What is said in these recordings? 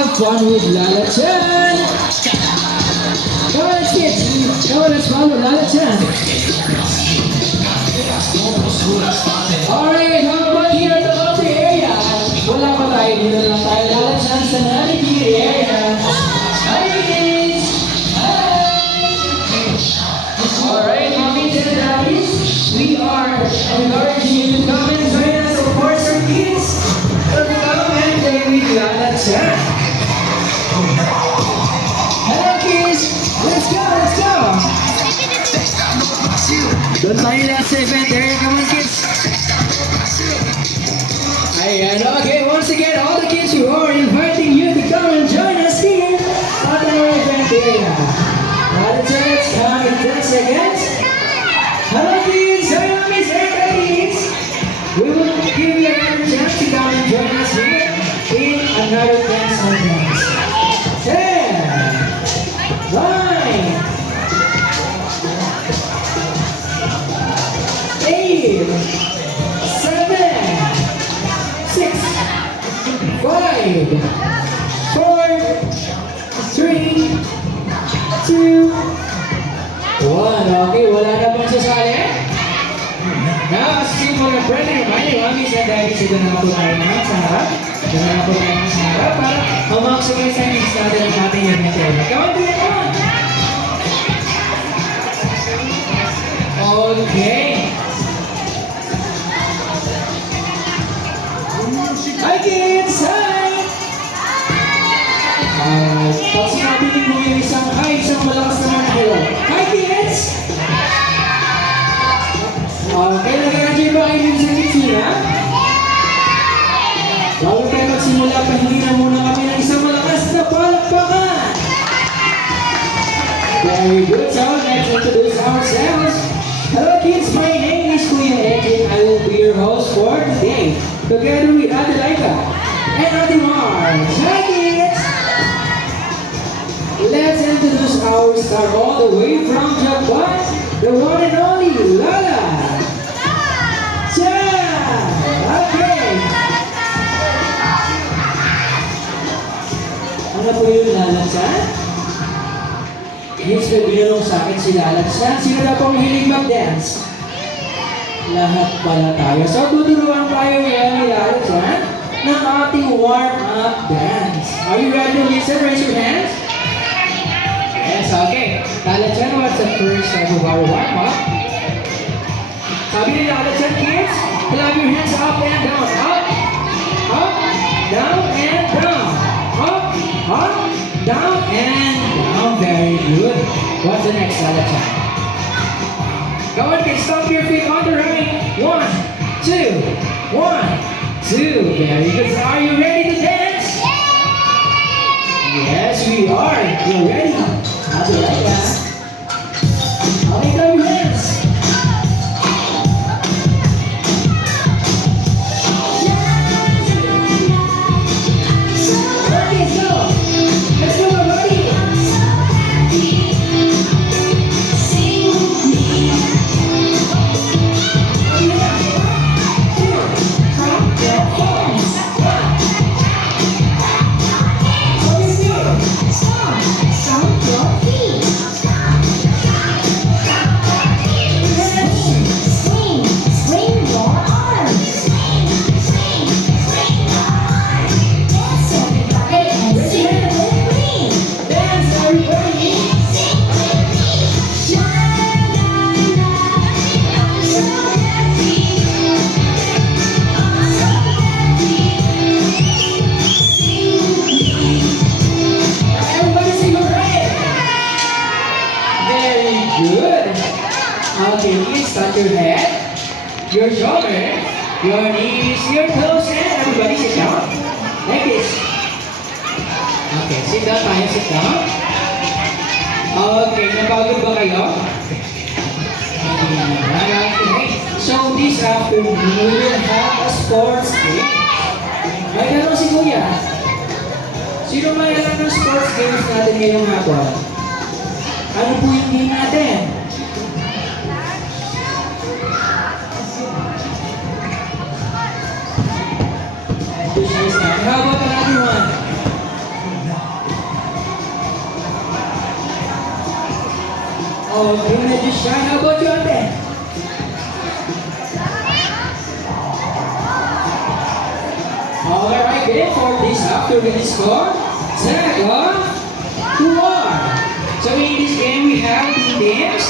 have fun with Lala Chan. Come on, let's kids. Come on, let's follow Lala Chan. Alright, how about here at the lobby area? Wala pa tayo, dito lang tayo. Lala Chan sa Nalipiri area. Hi, kids! Alright, mommies and daddies, we are encouraging you to come and join us, of course, our kids. So come and play with Lala Chan. Hello, kids! Let's go, let's go! Doon tayo na sa event area. Come on, kids! Ayan, okay, once again, all the kids who are inviting you to come and join us here at our event area. Lala Chan, let's come in 10 seconds. Hello, kids! Hello, mommies and daddies! We will give you another chance to come and join us here in another 10 seconds. 10, 9, 8, 7, 6, 5, 4, 3, 2, 1. Okay, wala na bang sasali? Nakasisimple na friendly reminder, mommies and daddies, ito na po tayo naman sa harap. Ito na po tayo naman sa harap para ma-maximize ang needs natin ang ating event area. Come on, do it on! Okay. Hi kids! Hi! Pag sinabihin mo yung isang hi, isang malakas naman na hello. Hi kids! Okay, nag-enjoy ba kayo din sa kitsina? Bago tayo magsimula, pahingi muna kami ng isang malakas na palakpakan. Very good. So, let's introduce ourselves. Hello kids, my name is Kuya Edwin. I will be your host for today, together with Adelaida and Ate Mars. Hi kids! Let's introduce our star all the way from Japan, the one and only Lala Chan! Okay! Ano po yung Lala Chan? Kids, may binulong sa akin si Lala Chan. Sino na pong hilig mag-dance? Lahat pala tayo. So, tuturuan tayo ngayon ni Lala Chan ng ating warm-up dance. Are you ready to listen? Raise your hands. Yes, okay. Lala Chan, what's the first step of our warm-up? Sabi ni Lala Chan, kids, clap your hands up and down. Up, up, down, and down. Up, up, down, and down. Very good. What's the next, Lala Chan? Go on, kids, stomp your feet on the right. 1, 2, 1, 2. Very good. So are you ready to dance? Yes, we are. You're ready. I'll be like that. I'll make your hands. Okay, so let's go, everybody. Your head, your shoulder, your knees, your toes, and everybody sit down. Like this. Okay, sit down tayo, sit down. Okay, napagod ba kayo? Okay. So this afternoon, we will have a sports game. May tanong si Kuya. Sino may alam ng sports games natin ngayong hapon? Ano po yung game natin? How about another one? Okay, medyo shy. How about you, ate? Alright, good for this half to really score. Second, 2-1. So in this game, we have two teams.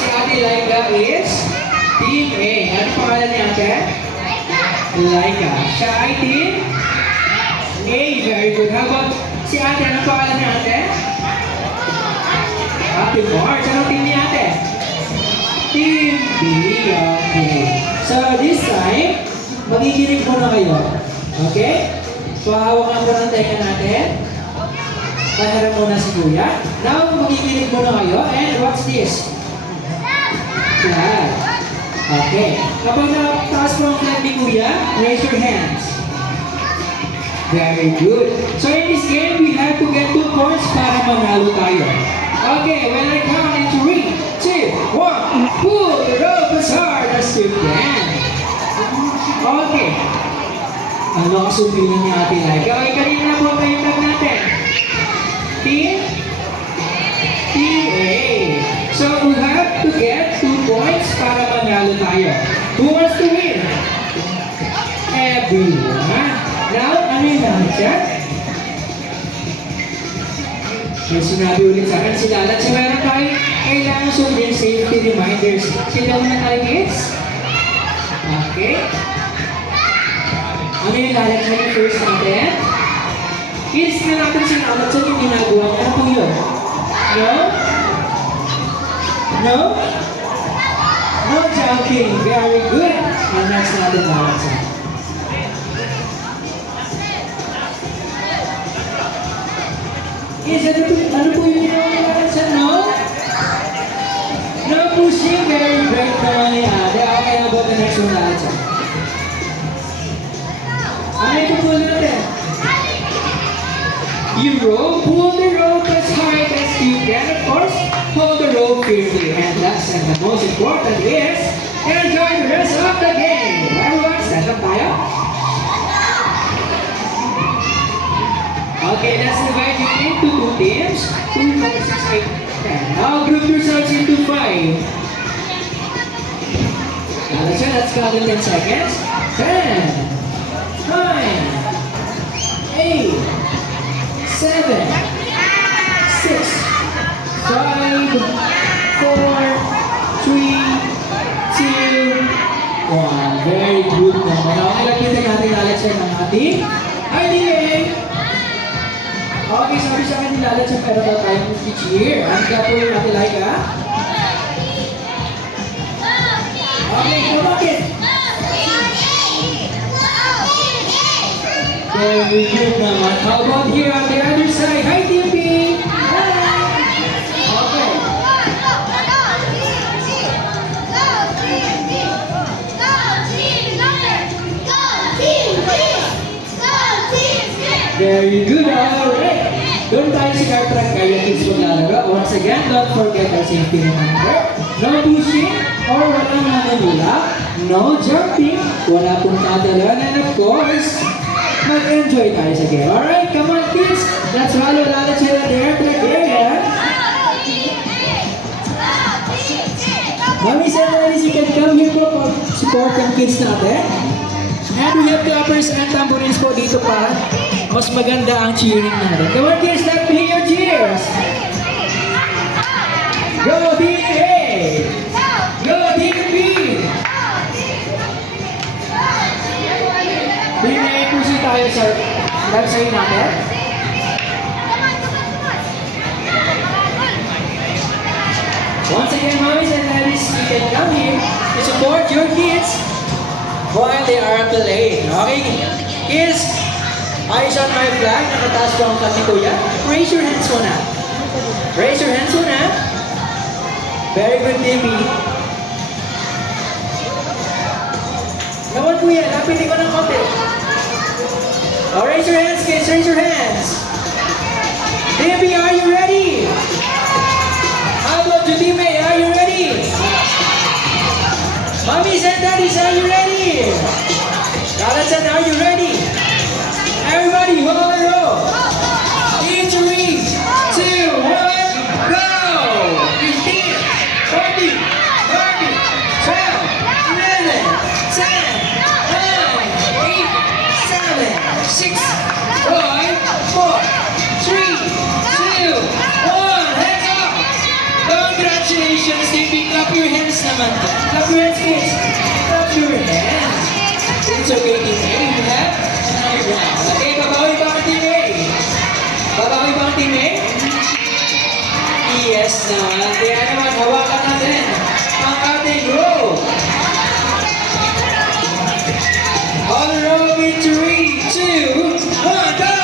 Si Ate Laika is Team A. Ano pangalan ni Ate? Laika. Siya ay Team A. Very good. How about si Ate? Ano pangalan ni Ate? Ate March. Ano team ni Ate? Team B. Okay. So this time, magiginig muna kayo. Okay? So hawakan ko ng tenga natin. Paharap muna si Kuya. Now, magiginig muna kayo. And what's this? Flag. Okay. Kapag nakataas po ang flag ni Kuya, raise your hands. Very good. So in this game, we have to get 2 points para manalo tayo. Okay, when I count in 3, 2, 1, pull the rope as hard as you can. Okay. Ano ang sumilan niya Ate Laika? Okay, kanina po tayo tag natin. Team A. So we have to get 2 points para manalo tayo. Who wants to win? Everyone. Now, ano yung namin siya? May sinabi ulit sa akin si Lalat. So meron tayo kailangan sundin safety reminders. Sila muna tayo kids? Okay. Ano yung Lalat niya yung first natin? Kids na natin si Lalat sa yung ginagawa niya. Ano po yun? No? No? No jumping. Very good. And next natin Lalat sa. Is ano po yung ginagawa sa no? No pushing, very great naman ni Ate. Okay, how about the next one natin? Ano ito po natin? You rope, pull the rope as hard as you can. Of course, hold the rope firmly. And last and the most important is, enjoy the rest of the game. Everyone, stand up tayo. Okay, let's divide you into 2 teams. 2, 4, 6, 8, 10. Now group yourselves into 5. Now let's count in 10 seconds. 10, 9, 8, 7, 6, 5, 4, 3, 2, 1. Very good naman. Okay, lapitan natin Alex ng ating idea. Okay, sabi sa akin nilalat sa pero daw tayong cheer. Ang gapo yung Ate Laika. Okay, kumakit. Very good naman. How about here on the other side? Hi, Team B! Okay. Very good. Alright. Doon tayo sa car track kaya kids maglalaga. Once again, don't forget our safety reminder. No pushing or walang mananula. No jumping. Wala pong tatalan. And of course, mag-enjoy tayo sa game. Alright, come on kids. Let's follow Lalat sila the air track area. Mami, sa you can come here po for support ng kids natin. And we have clappers and tambourines po dito para mas maganda ang cheering natin. Come on kids, let me hear your cheers! Go Team A! Go Team B! Team A, pusi tayo sa left side natin. Once again, mommies and daddies, you can come here to support your kids while they are playing. Okay? Kids, eyes on my flag. Nakataas po ang flag ni Kuya. Raise your hands muna. Raise your hands muna. Very good, baby. Naman Kuya, lapitin ko ng konti. Oh, raise your hands, kids. Raise your hands. Baby, are you ready? How about you, Team A? Are you ready? Mommies and daddies, are you ready? Lalatan, are you ready? Everybody, hold the rope. In 3, 2, 1, go! naman dyan. Clap your hands, kids. Clap your hands. It's okay, Team A. We have another round. Okay, babawi ba ang Team A? Babawi ba ang Team A? Yes naman. Kaya naman, hawakan natin ang ating row. On the row in 3, 2, 1, go!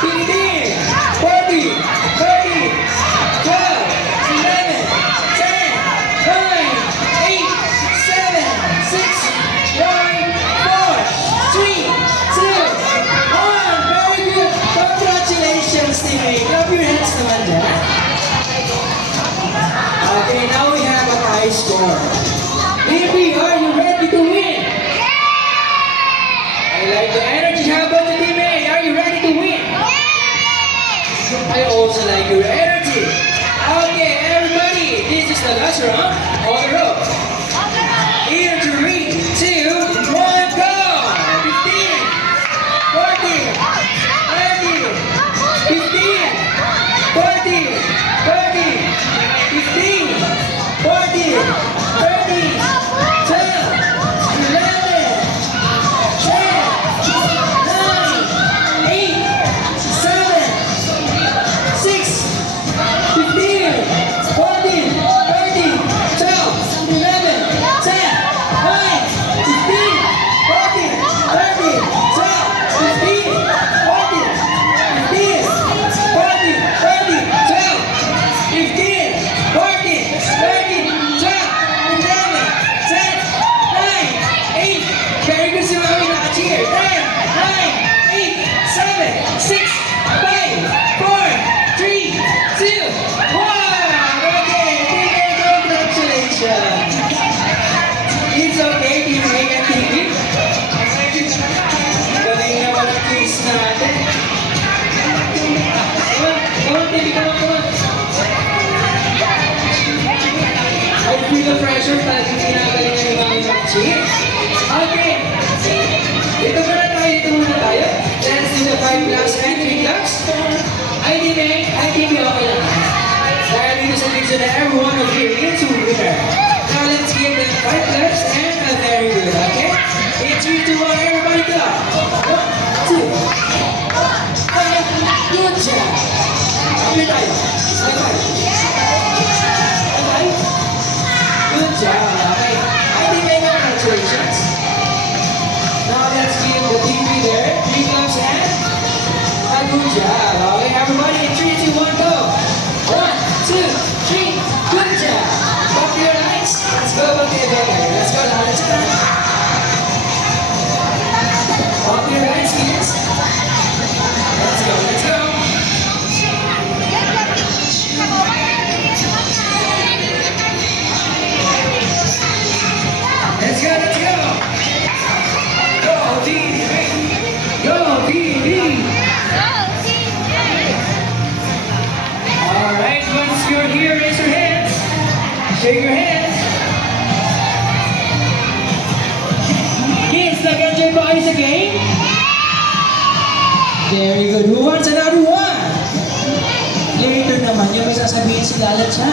15, 40, 30, 12, 11, 10, 9, 8, 7, 6, 5, 4, 3, 2, 1. Very good. Congratulations, Team A. Clap your hands naman dyan. Okay, now we have a high score. Team B, are you ready to win? I like the energy. How about the Team A? Are you ready to win? I also like your energy. Okay, everybody, this is the last round on the road. In 3, 2, 1, go! 15, 14, 13, 15, 14, 13, 15, 14, 13, 12, 11, 10, 9, 8, 7, 6, 15, 14, 13, 12, 11, 10, 9, 15, 14, 13, 12, 15, 14, 15, 14, 13, 12, 15, 14, 13, 12, 11, 10, 9, 8. Very good si Mami naka-cheer. 10, 9, 8, 7, 6, 5, 4, 3, 2, 1. Okay, Team A, congratulations. It's okay, Team A and Team B. Galing naman ang quiz natin. Come on, Team B, come on. I feel the pressure talagang kinagalingan ni Mami mag-cheer. Okay. Dito muna tayo. Let's do the 5 claps and 3 claps. I think okay lang. Dahil dito sa video na everyone will hear you to winner. Now let's give them 5 claps and a very good, okay? In 3, 2, 1, everybody clap. 1, 2, 5, good job. Kapit tayo. High five. High five. Good job, okay? I think congratulations. Now let's give the team leader 3 claps and a good job. Okay, everybody in 3, 2, 1, go. 1, 2, 3, good job. Back to your legs. Let's go, okay, let's go. Now let's go. Back to your legs, kids. Let's go, let's go. Let's go, let's go. Go, team. Go, team. Alright, once you're here, raise your hands. Shake your hands. Kids, nag-enjoy ba kayo sa game? Very good. Who wants another one? Later naman, yung may sasabihin si Lalat siya.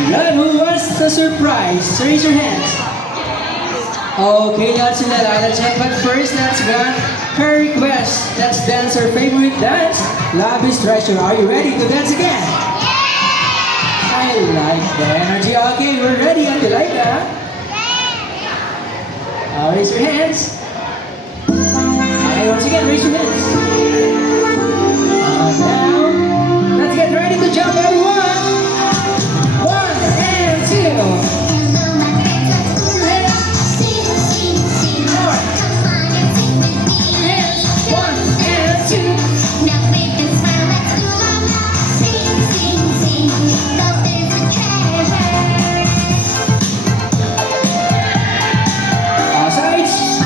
Ayan, who wants the surprise? So raise your hands. Okay, that's sila Lalat siya. But first, let's grant her request. Let's dance her favorite dance. Love is treasure. Are you ready to dance again? I like the energy. Okay, we're ready. And you like that? Raise your hands. Okay, once again, raise your hands. Now, let's get ready to jump, everyone. 1 and 2. Sides.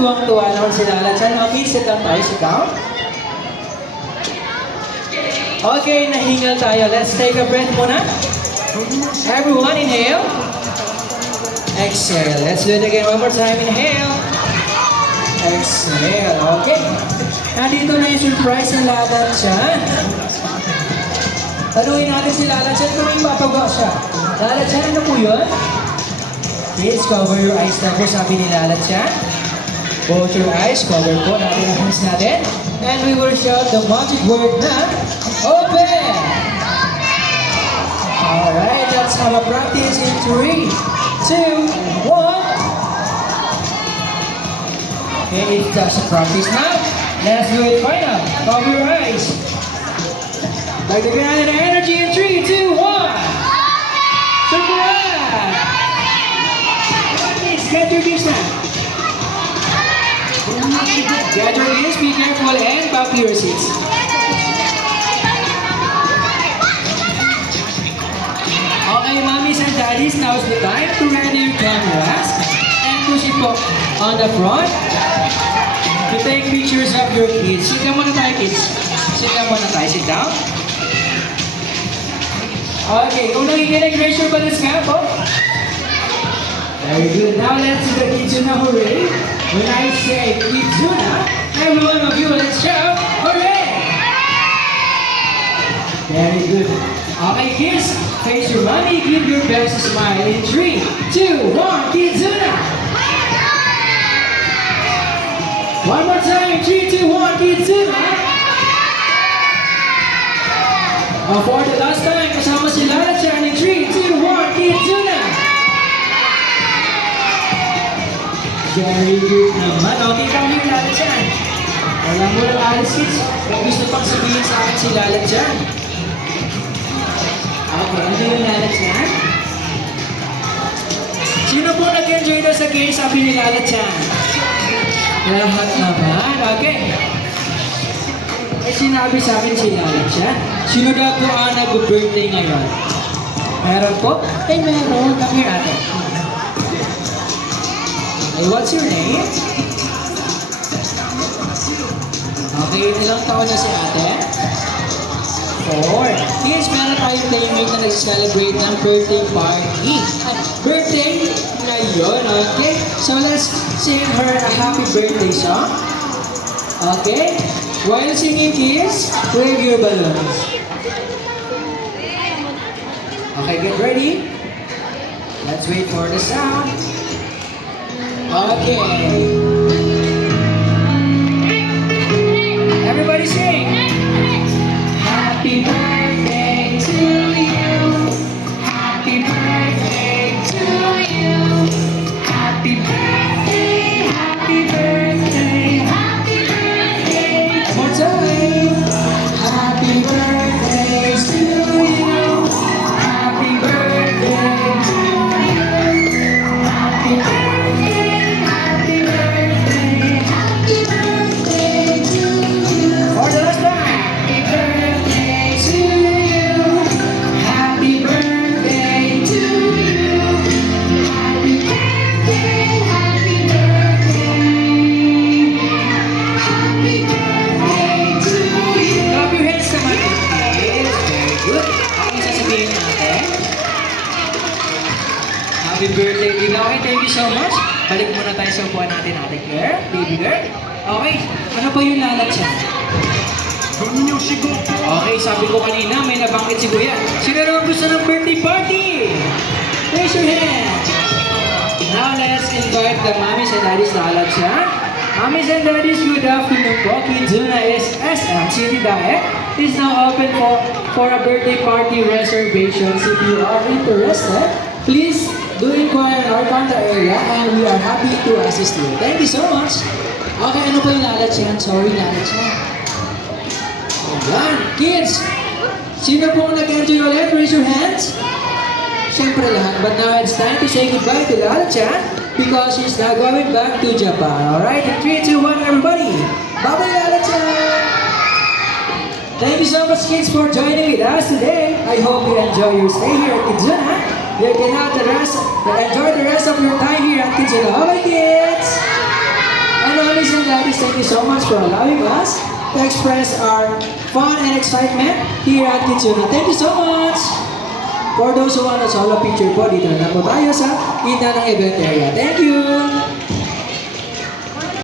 tuwang-tuwa naman si Lala-chan. Okay, sit down tayo, sit down. Okay, nahingal tayo. Let's take a breath muna. Everyone, inhale. Exhale. Let's do it again one more time. Inhale. Exhale. Okay. Nandito na yung surprise ng Lala-chan. Tanungin natin si Lala-chan kung may papagawa siya. Lala-chan, ano po yun? Kids, cover your eyes na po, sabi ni Lala-chan. Both your eyes, cover po natin ang hands natin. And we will shout the magic word na open! Alright, let's have a practice in 3, 2, 1. Okay, it's just a practice now. Let's do it final. Cover your eyes. Like the ground and energy in 3, 2, 1. Surprise! Please, get your gifts now. Get your gifts, be careful, and back to your seats. Okay, mommies and daddies, now's the time to ready your cameras and push it po on the front to take pictures of your kids. Sit down muna tayo, kids. Sit down muna tayo, sit down. Okay, kung nakikinig, raise your balance nga po. Very good. Now let's do the Kizuna hooray. When I say Kizuna, every one of you, let's shout hooray! Very good. Okay, kids, face your mommy, give your best smile in 3, 2, 1, Kizuna! One more time, 3, 2, 1, Kizuna! For the last time, kasama si Lala-chan in 3, 2, 1, Kizuna! Very good naman. Okay, come here, Lala-chan. Wala mo lang alis, kids. Kung gusto pang sabihin sa akin si Lala-chan. Okay, ano yung Lala-chan? Sino po nag-enjoy daw sa game, sabi ni Lala-chan? Lahat naman. Okay. Eh, sinabi sa akin si Lala-chan. Sino daw po ang nag-birthday ngayon? Meron po? Eh, meron. Come here, ate. Okay, what's your name? Okay, ilang taon na si ate? 4. Kids, meron tayong playmate na nag-celebrate ng birthday party. Birthday ngayon, okay? So let's sing her a happy birthday song. Okay? While singing, kids, wave your balloons. Okay, get ready. Let's wait for the sound. Okay. Everybody sing. Happy birthday to you. Happy birthday to you. Happy birthday, happy birthday, happy birthday. One more time. Happy birthday to you. Happy birthday to you. Happy birthday, happy birthday, happy birthday to you. For the last time. Happy birthday to you. Happy birthday to you. Happy birthday, happy birthday. Happy birthday to you. Clap your hands naman. Yes, very good. Ang sasabihin natin. Happy birthday din. Okay, thank you so much. Balik muna tayo sa upuan natin, Ate Claire, baby girl. Okay, ano po yung Lala-chan? Okay, sabi ko kanina, may nabanggit si Kuya. Sino naman gusto ng birthday party? Raise your hand. Now, let's invite the mommies and daddies Lala-chan. Mommies and daddies, good afternoon po. Kizuna is SM City Diet is now open for a birthday party reservations. If you are interested, please do inquire in our counter area and we are happy to assist you. Thank you so much. Okay, ano po yung Lala-chan? Sorry, Lala-chan. Ayan, kids! Sino po nag-enjoy ulit? Raise your hands. Siyempre lahat. But now it's time to say goodbye to Lala-chan because she's now going back to Japan. Alright, in 3, 2, 1, everybody! Bye-bye, Lala-chan! Thank you so much, kids, for joining with us today. I hope you enjoy your stay here at Kizuna. You can have enjoy the rest of your time here at Kizuna. Bye-bye, kids! And thank you so much for allowing us to express our fun and excitement here at Kitsuna. Thank you so much! For those who want to solo picture po, dito na po tayo sa ina ng event area. Thank you!